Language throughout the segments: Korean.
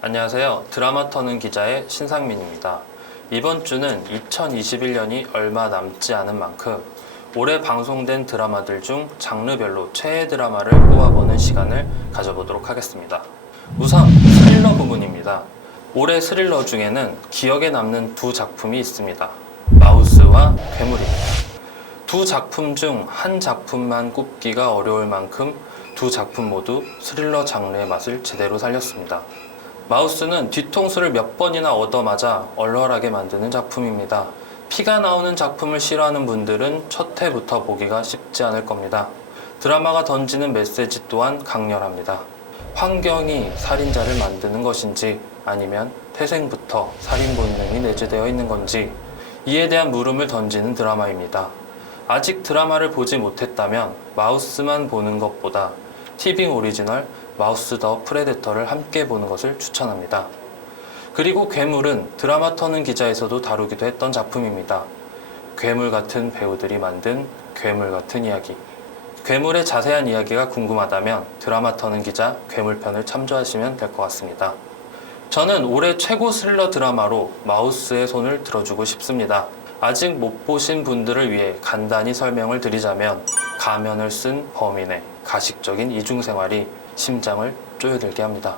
안녕하세요. 드라마 터는 기자의 신상민입니다. 이번 주는 2021년이 얼마 남지 않은 만큼 올해 방송된 드라마들 중 장르별로 최애 드라마를 꼽아보는 시간을 가져보도록 하겠습니다. 우선 스릴러 부분입니다. 올해 스릴러 중에는 기억에 남는 두 작품이 있습니다. 마우스와 괴물입니다. 두 작품 중 한 작품만 꼽기가 어려울 만큼 두 작품 모두 스릴러 장르의 맛을 제대로 살렸습니다. 마우스는 뒤통수를 몇 번이나 얻어맞아 얼얼하게 만드는 작품입니다. 피가 나오는 작품을 싫어하는 분들은 첫 회부터 보기가 쉽지 않을 겁니다. 드라마가 던지는 메시지 또한 강렬합니다. 환경이 살인자를 만드는 것인지 아니면 태생부터 살인 본능이 내재되어 있는 건지 이에 대한 물음을 던지는 드라마입니다. 아직 드라마를 보지 못했다면 마우스만 보는 것보다 티빙 오리지널 마우스 더 프레데터를 함께 보는 것을 추천합니다. 그리고 괴물은 드라마 터는 기자에서도 다루기도 했던 작품입니다. 괴물 같은 배우들이 만든 괴물 같은 이야기. 괴물의 자세한 이야기가 궁금하다면 드라마 터는 기자 괴물편을 참조하시면 될 것 같습니다. 저는 올해 최고 스릴러 드라마로 마우스의 손을 들어주고 싶습니다. 아직 못 보신 분들을 위해 간단히 설명을 드리자면 가면을 쓴 범인의 가식적인 이중생활이 심장을 쪼여들게 합니다.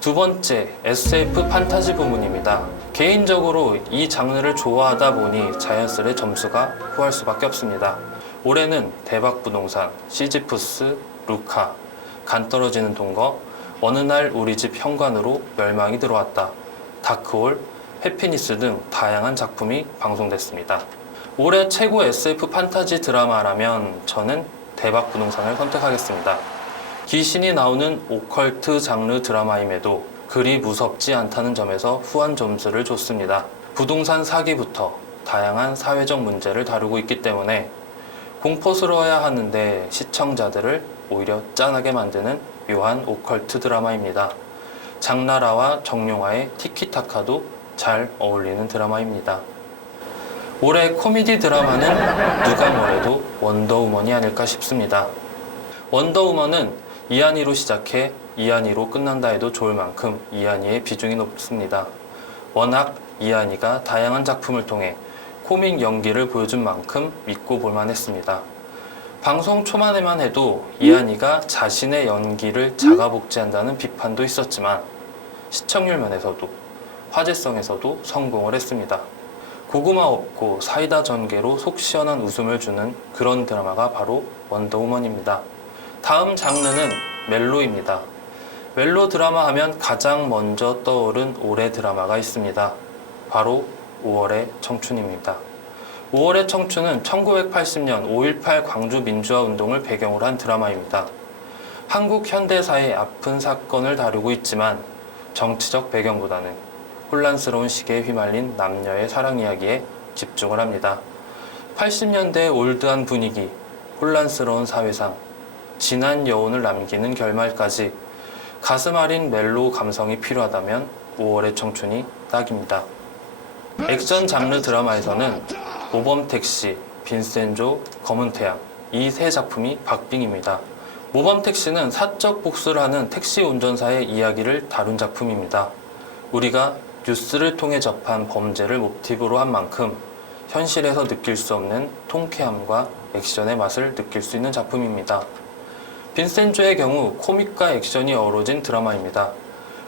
두 번째, SF 판타지 부문입니다. 개인적으로 이 장르를 좋아하다 보니 자연스레 점수가 후할 수밖에 없습니다. 올해는 대박부동산, 시지프스, 루카, 간 떨어지는 동거, 어느 날 우리 집 현관으로 멸망이 들어왔다, 다크홀, 해피니스 등 다양한 작품이 방송됐습니다. 올해 최고 SF 판타지 드라마라면 저는 대박부동산을 선택하겠습니다. 귀신이 나오는 오컬트 장르 드라마임에도 그리 무섭지 않다는 점에서 후한 점수를 줬습니다. 부동산 사기부터 다양한 사회적 문제를 다루고 있기 때문에 공포스러워야 하는데 시청자들을 오히려 짠하게 만드는 묘한 오컬트 드라마입니다. 장나라와 정용화의 티키타카도 잘 어울리는 드라마입니다. 올해 코미디 드라마는 누가 뭐래도 원더우먼이 아닐까 싶습니다. 원더우먼은 이한이로 시작해 이한이로 끝난다 해도 좋을 만큼 이한이의 비중이 높습니다. 워낙 이한이가 다양한 작품을 통해 코믹 연기를 보여준 만큼 믿고 볼만했습니다. 방송 초반에만 해도 이한이가 자신의 연기를 자가복제한다는 비판도 있었지만 시청률 면에서도 화제성에서도 성공을 했습니다. 고구마 없고 사이다 전개로 속 시원한 웃음을 주는 그런 드라마가 바로 원더우먼입니다. 다음 장르는 멜로입니다. 멜로 드라마 하면 가장 먼저 떠오른 올해 드라마가 있습니다. 바로 5월의 청춘입니다. 5월의 청춘은 1980년 5.18 광주 민주화 운동을 배경으로 한 드라마입니다. 한국 현대사의 아픈 사건을 다루고 있지만 정치적 배경보다는 혼란스러운 시기에 휘말린 남녀의 사랑 이야기에 집중을 합니다. 80년대의 올드한 분위기, 혼란스러운 사회상, 진한 여운을 남기는 결말까지 가슴 아린 멜로 감성이 필요하다면 5월의 청춘이 딱입니다. 액션 장르 드라마에서는 모범택시, 빈센조, 검은태양 이 세 작품이 박빙입니다. 모범택시는 사적 복수를 하는 택시 운전사의 이야기를 다룬 작품입니다. 우리가 뉴스를 통해 접한 범죄를 모티브로 한 만큼 현실에서 느낄 수 없는 통쾌함과 액션의 맛을 느낄 수 있는 작품입니다. 빈센조의 경우 코믹과 액션이 어우러진 드라마입니다.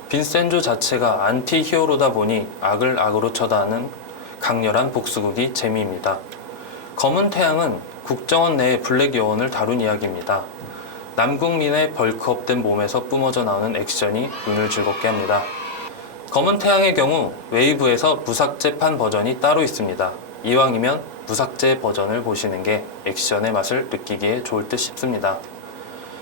빈센조 자체가 안티 히어로다 보니 악을 악으로 처다하는 강렬한 복수극이 재미입니다. 검은 태양은 국정원 내의 블랙 여원을 다룬 이야기입니다. 남국민의 벌크업된 몸에서 뿜어져 나오는 액션이 눈을 즐겁게 합니다. 검은 태양의 경우 웨이브에서 무삭제판 버전이 따로 있습니다. 이왕이면 무삭제 버전을 보시는 게 액션의 맛을 느끼기에 좋을 듯 싶습니다.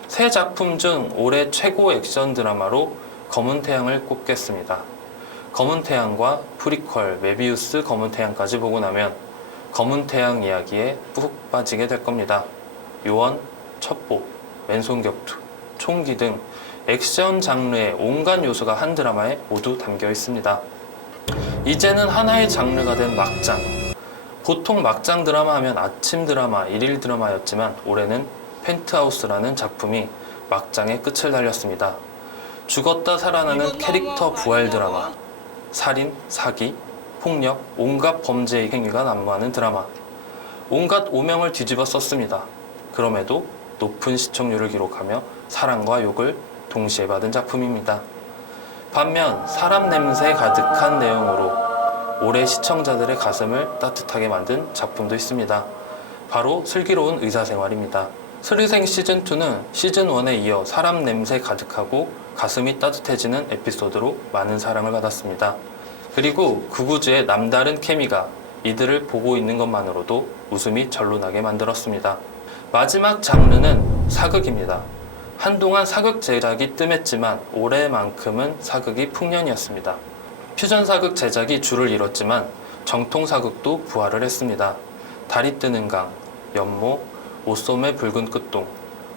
세 작품 중 올해 최고 액션 드라마로 검은 태양을 꼽겠습니다. 검은 태양과 프리퀄 메비우스 검은 태양까지 보고 나면 검은 태양 이야기에 푹 빠지게 될 겁니다. 요원, 첩보, 맨손 격투, 총기 등 액션 장르의 온갖 요소가 한 드라마에 모두 담겨 있습니다. 이제는 하나의 장르가 된 막장. 보통 막장 드라마 하면 아침 드라마, 일일 드라마였지만 올해는 펜트하우스라는 작품이 막장의 끝을 달렸습니다. 죽었다 살아나는 캐릭터 부활 드라마, 살인, 사기, 폭력, 온갖 범죄 행위가 난무하는 드라마. 온갖 오명을 뒤집어 썼습니다. 그럼에도 높은 시청률을 기록하며 사랑과 욕을 동시에 받은 작품입니다. 반면 사람 냄새 가득한 내용으로 올해 시청자들의 가슴을 따뜻하게 만든 작품도 있습니다. 바로 슬기로운 의사생활입니다. 스리생 시즌2는 시즌1에 이어 사람 냄새 가득하고 가슴이 따뜻해지는 에피소드로 많은 사랑을 받았습니다. 그리고 구구즈의 남다른 케미가 이들을 보고 있는 것만으로도 웃음이 절로 나게 만들었습니다. 마지막 장르는 사극입니다. 한동안 사극 제작이 뜸했지만 올해만큼은 사극이 풍년이었습니다. 퓨전 사극 제작이 줄을 이뤘지만 정통 사극도 부활을 했습니다. 달이 뜨는 강, 연모, 오솜의 붉은 끝동,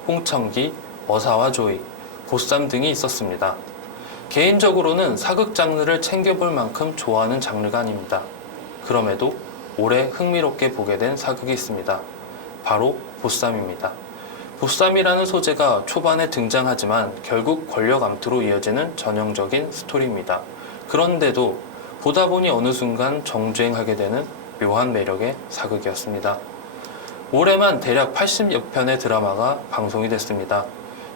홍청기, 어사와 조이, 보쌈 등이 있었습니다. 개인적으로는 사극 장르를 챙겨볼 만큼 좋아하는 장르가 아닙니다. 그럼에도 올해 흥미롭게 보게 된 사극이 있습니다. 바로 보쌈입니다. 보쌈이라는 소재가 초반에 등장하지만 결국 권력 암투로 이어지는 전형적인 스토리입니다. 그런데도 보다 보니 어느 순간 정주행하게 되는 묘한 매력의 사극이었습니다. 올해만 대략 80여 편의 드라마가 방송이 됐습니다.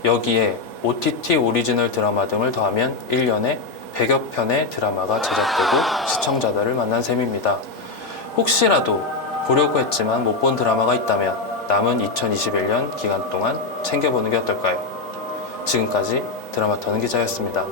여기에 OTT 오리지널 드라마 등을 더하면 1년에 100여 편의 드라마가 제작되고 시청자들을 만난 셈입니다. 혹시라도 보려고 했지만 못 본 드라마가 있다면 남은 2021년 기간 동안 챙겨보는 게 어떨까요? 지금까지 드라마터는 기자였습니다.